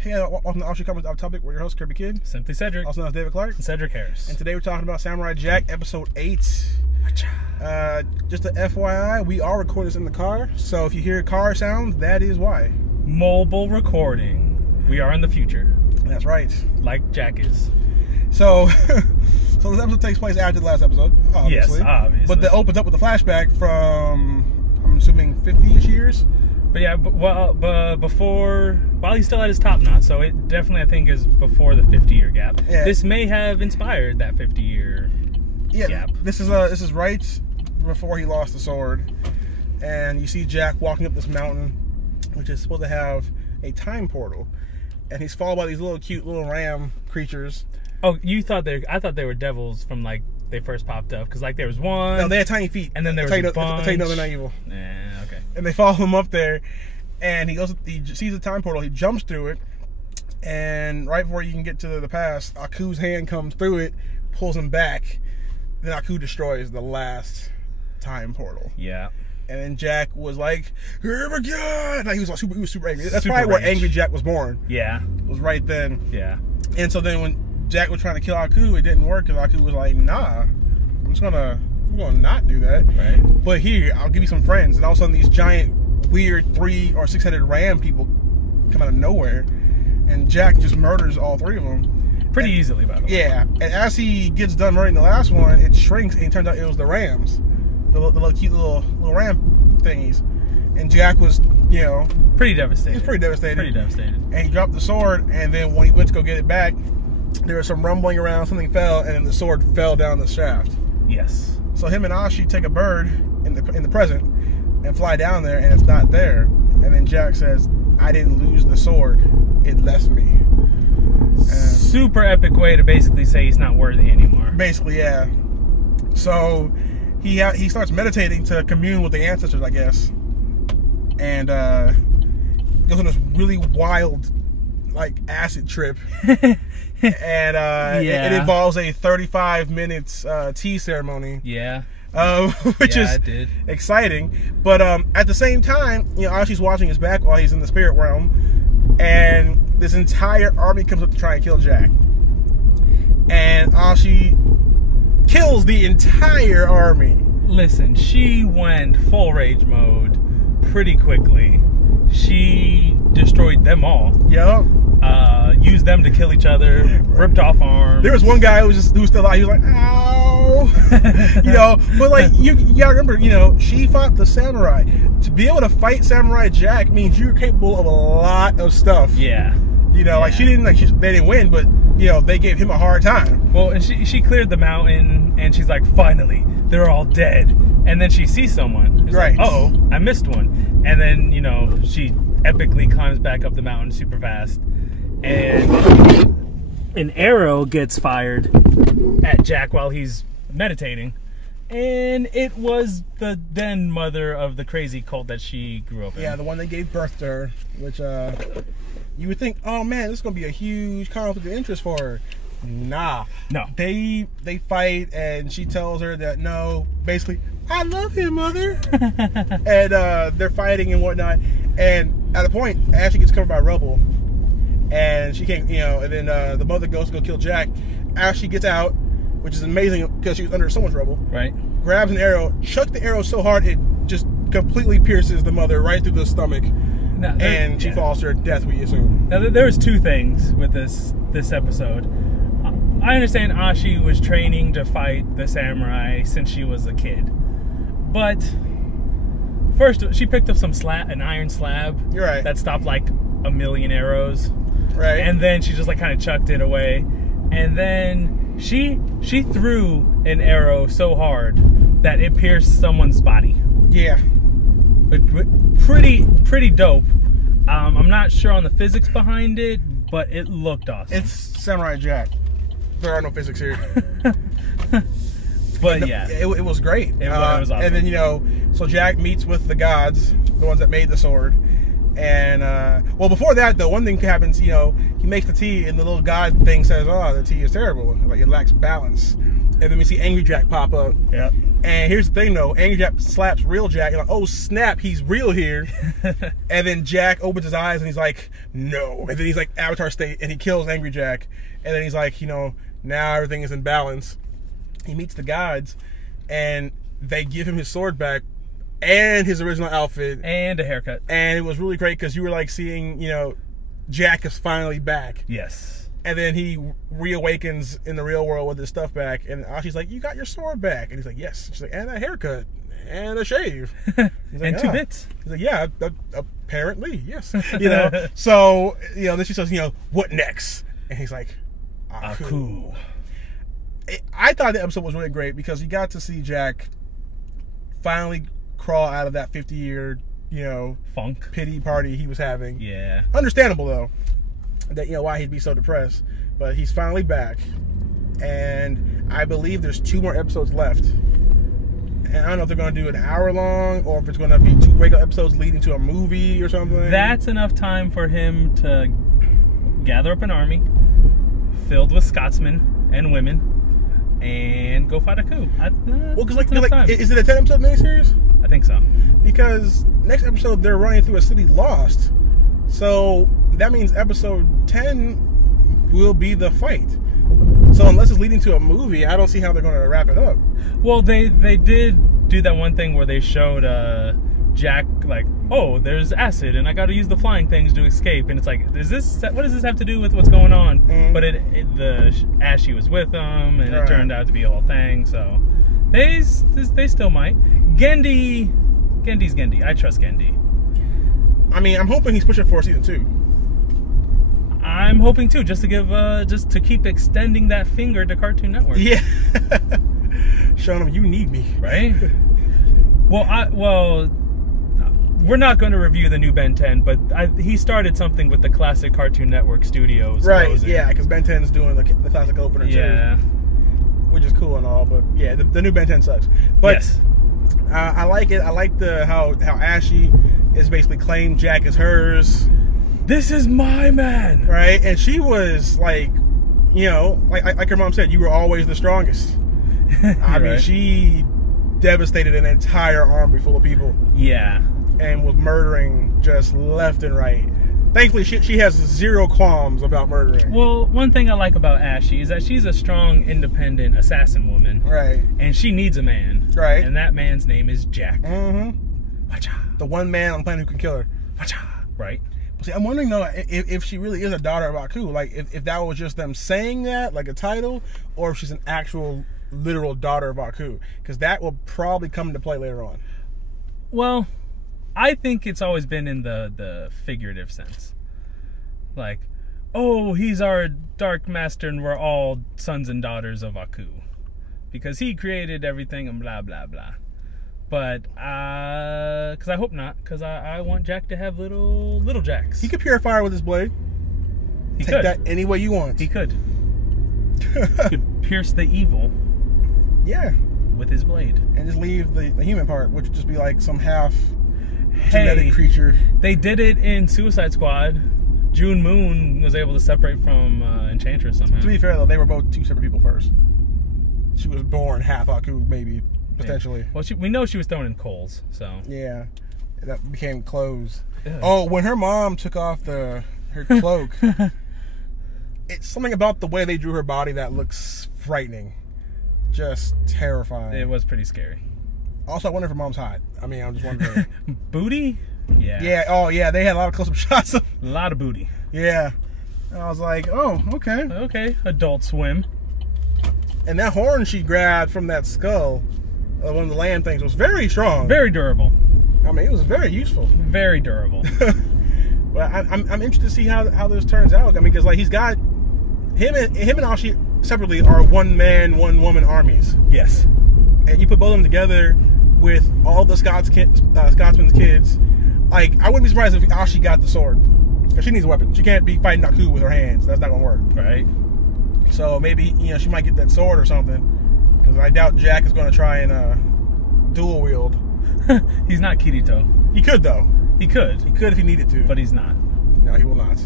Hey, welcome to Offshoot Comments Off Topic. We're your host, Kirby Kid. Simply Cedric. Also known as David Clark. And Cedric Harris. And today we're talking about Samurai Jack, episode 8. Just a FYI, we are recording this in the car, so if you hear car sounds, that is why. Mobile recording. We are in the future. That's right. Like Jack is. So this episode takes place after the last episode, obviously. Yes, obviously. But it opens up with a flashback from, I'm assuming, 50-ish years? But yeah, while he's still at his top knot, so it definitely, I think, is before the 50-year gap. Yeah. This may have inspired that 50-year gap. This is right before he lost the sword, and you see Jack walking up this mountain, which is supposed to have a time portal, and he's followed by these little cute little ram creatures. Oh, I thought they were devils from like they first popped up, because like there was one. No, they had tiny feet, and then there was a bunch. I'll tell you, no, they're not evil. Yeah, okay. And they follow him up there, and he sees the time portal. He jumps through it, and right before you can get to the past, Aku's hand comes through it, pulls him back. Then Aku destroys the last time portal. Yeah. And then Jack was like, "Here we go!" Like he was super angry. That's probably where Angry Jack was born. Yeah. It was right then. Yeah. And so then when Jack was trying to kill Aku, it didn't work, because Aku was like, "Nah, I'm gonna not do that." Right. But here, I'll give you some friends. And all of a sudden, these giant, weird 3 or 6-headed ram people come out of nowhere, and Jack just murders all 3 of them pretty easily, by the way. Yeah. And as he gets done murdering the last one, it shrinks, and it turns out it was the rams, the little cute little ram thingies. And Jack was, pretty devastated. He was pretty devastated. Pretty devastated. And he dropped the sword, and then when he went to go get it back, there was some rumbling around, something fell, and then the sword fell down the shaft. Yes. So him and Ashi take a bird in the present and fly down there, and it's not there. And then Jack says, "I didn't lose the sword, it left me." And super epic way to basically say he's not worthy anymore. Basically, yeah. So he starts meditating to commune with the ancestors, I guess, and goes on this really wild, like, acid trip. And it involves a 35 minutes tea ceremony. Yeah. Which is exciting. But at the same time, Ashi's watching his back while he's in the spirit realm, and this entire army comes up to try and kill Jack. And Ashi kills the entire army. Listen, she went full rage mode pretty quickly. She destroyed them all. Yep. Used them to kill each other, ripped off arms. There was one guy who was still alive. He was like, "Ow!" But like you gotta remember, she fought the samurai. To be able to fight Samurai Jack means you're capable of a lot of stuff. Yeah. Like they didn't win, but they gave him a hard time. Well, and she cleared the mountain, and she's like, "Finally, they're all dead." And then she sees someone. She's right. Like, "Uh-oh, I missed one." And then she epically climbs back up the mountain super fast, and an arrow gets fired at Jack while he's meditating, and it was the then mother of the crazy cult that she grew up in. Yeah, the one that gave birth to her, which you would think, oh man, this is gonna be a huge conflict of interest for her. Nah. No. They fight, and she tells her that, no, basically, "I love him, mother." And they're fighting and whatnot. And at a point, Ashley gets covered by rubble, and she can't, and then the mother goes to go kill Jack. Ashley gets out, which is amazing because she was under so much rubble. Right. Grabs an arrow, chucks the arrow so hard it just completely pierces the mother right through the stomach. Now, and she falls to her death, we assume. Now, there's 2 things with this episode. I understand Ashi was training to fight the samurai since she was a kid. But first, she picked up an iron slab. You're right. That stopped like 1,000,000 arrows. Right. And then she just like kind of chucked it away. And then she threw an arrow so hard that it pierced someone's body. Yeah. But pretty dope. I'm not sure on the physics behind it, but it looked awesome. It's Samurai Jack. There are no physics here. But yeah, it was great. It was awesome. And then so Jack meets with the gods, the ones that made the sword. And well, before that though, one thing happens. He makes the tea, and the little god thing says, "Oh, the tea is terrible. Like it lacks balance." And then we see Angry Jack pop up. Yep. And here's the thing, though. Angry Jack slaps real Jack. And like, oh, snap, he's real here. And then Jack opens his eyes and he's like, no. And then he's like, Avatar state, and he kills Angry Jack. And then he's like, now everything is in balance. He meets the gods, and they give him his sword back and his original outfit. And a haircut. And it was really great because you were like seeing, Jack is finally back. Yes. And then he reawakens in the real world with his stuff back. And Ashi's like, you got your sword back. And he's like, yes. She's like, and a haircut. And a shave. He's like, and 2 bits. He's like, yeah, apparently, yes. So, then she says, what next? And he's like, Aku. I thought the episode was really great because you got to see Jack finally crawl out of that 50-year, funk pity party he was having. Yeah. Understandable, though, that, why he'd be so depressed. But he's finally back. And I believe there's 2 more episodes left. And I don't know if they're going to do an hour long or if it's going to be 2 regular episodes leading to a movie or something. That's enough time for him to gather up an army filled with Scotsmen and women and go fight a coup. Because is it a 10-episode miniseries? I think so. Because next episode they're running through a city lost, so that means episode 10 will be the fight. So unless it's leading to a movie, I don't see how they're going to wrap it up. Well, they did do that one thing where they showed Jack like, oh, there's acid and I got to use the flying things to escape, and it's like, what does this have to do with what's going on? Mm-hmm. But the Ashy was with them, and it turned out to be a whole thing. So they still might. Gendy's Gendy. I trust Gendy. I mean, I'm hoping he's pushing for season 2. I'm hoping too, just to keep extending that finger to Cartoon Network. Yeah. Showing them you need me. Right? Well, we're not going to review the new Ben 10, but he started something with the classic Cartoon Network studios. Right, closing. Yeah, because Ben 10's doing the classic opener too. Yeah. Which is cool and all, but yeah, the new Ben 10 sucks. But yes. I like it. I like how Ashy is basically claimed Jack as hers. This is my man. Right? And she was like, like her mom said, you were always the strongest. I mean, she devastated an entire army full of people. Yeah. And was murdering just left and right. Thankfully, she has 0 qualms about murdering. Well, one thing I like about Ashy is that she's a strong, independent assassin woman. Right. And she needs a man. Right. And that man's name is Jack. Mm-hmm. Wacha. The one man on the planet who can kill her. Wacha. Right. See, I'm wondering, though, if she really is a daughter of Aku. Like, if that was just them saying that, like a title, or if she's an actual, literal daughter of Aku. Because that will probably come into play later on. Well, I think it's always been in the figurative sense. Like, oh, he's our dark master and we're all sons and daughters of Aku. Because he created everything and blah, blah, blah. But, because I hope not. Because I want Jack to have little Jacks. He could purify her with his blade. He Take could. that any way you want. He could. He could pierce the evil. Yeah. With his blade. And just leave the human part, which would just be like some half genetic creature. They did it in Suicide Squad. June Moon was able to separate from Enchantress somehow. To be fair, though, they were both 2 separate people first. She was born half Aku, maybe, potentially. Yeah. Well, we know she was thrown in coals, so. Yeah. That became clothes. Ugh. Oh, when her mom took off her cloak, it's something about the way they drew her body that looks frightening. Just terrifying. It was pretty scary. Also, I wonder if her mom's hot. I mean, I'm just wondering. Booty? Yeah. Yeah. Oh, yeah. They had a lot of close-up shots. A lot of booty. Yeah. And I was like, oh, okay. Okay. Adult Swim. And that horn she grabbed from that skull, one of the land things, was very strong. Very durable. I mean, it was very useful. Very durable. But I'm interested to see how this turns out. I mean, because like he's got him and Ashi separately are one man, one woman armies. Yes. And you put both of them together with all the Scotsman's kids. Like, I wouldn't be surprised if Ashi got the sword. Because she needs a weapon. She can't be fighting Aku with her hands. That's not going to work. Right. So maybe, she might get that sword or something. Because I doubt Jack is going to try and dual wield. He's not Kirito. He could, though. He could. He could if he needed to. But he's not. No, he will not.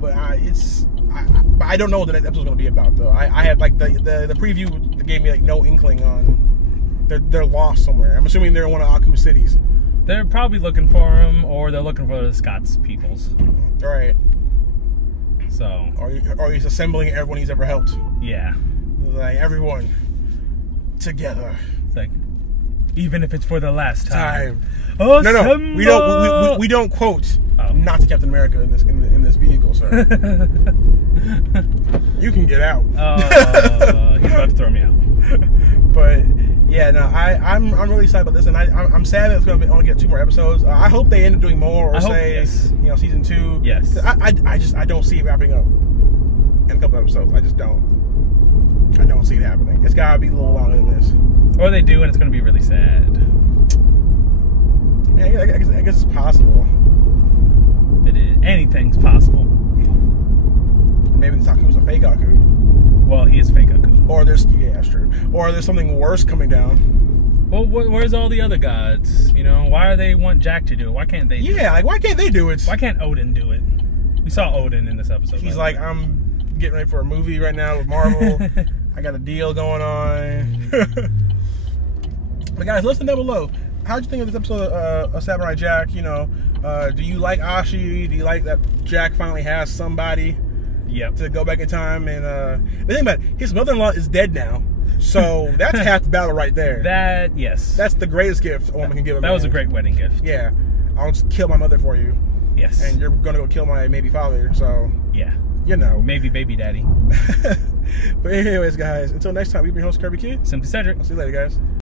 But I don't know what the next episode's going to be about, though. I had, like, the preview gave me, like, no inkling on they're lost somewhere. I'm assuming they're in one of Aku's cities. They're probably looking for him, or they're looking for the Scots peoples. Right. So. Or he's assembling everyone he's ever helped. Yeah. Like, everyone together. It's like, even if it's for the last time. No. We don't quote Nazi Captain America in this vehicle, sir. You can get out. He's about to throw me out. But yeah, no, I'm really excited about this, and I'm sad that it's going to only get 2 more episodes. I hope they end up doing more, or season 2. Yes. I don't see it wrapping up in a couple episodes. I just don't. I don't see it happening. It's got to be a little longer than this. Or they do, and it's going to be really sad. Yeah, I guess it's possible. It is. Anything's possible. Maybe this Aku was a fake Aku. Well, he is fake Aku. Or that's true. Or there's something worse coming down. Well, where's all the other gods? You know, why do they want Jack to do it? Why can't they do it? Yeah, like, why can't they do it? Why can't Odin do it? We saw Odin in this episode. He's like, I'm getting ready for a movie right now with Marvel. I got a deal going on. But guys, listen down below. How'd you think of this episode of Samurai Jack? You know, do you like Ashi? Do you like that Jack finally has somebody to go back in time? And the thing about it, his mother-in-law is dead now. So that's half the battle right there. Yes. That's the greatest gift a woman can give a man. That was a great wedding gift. Yeah. I'll just kill my mother for you. Yes. And you're going to go kill my maybe father. So, yeah. You know. Maybe baby daddy. But anyways, guys, until next time, we've been your host, Kirby Kid. Simply Cedric. I'll see you later, guys.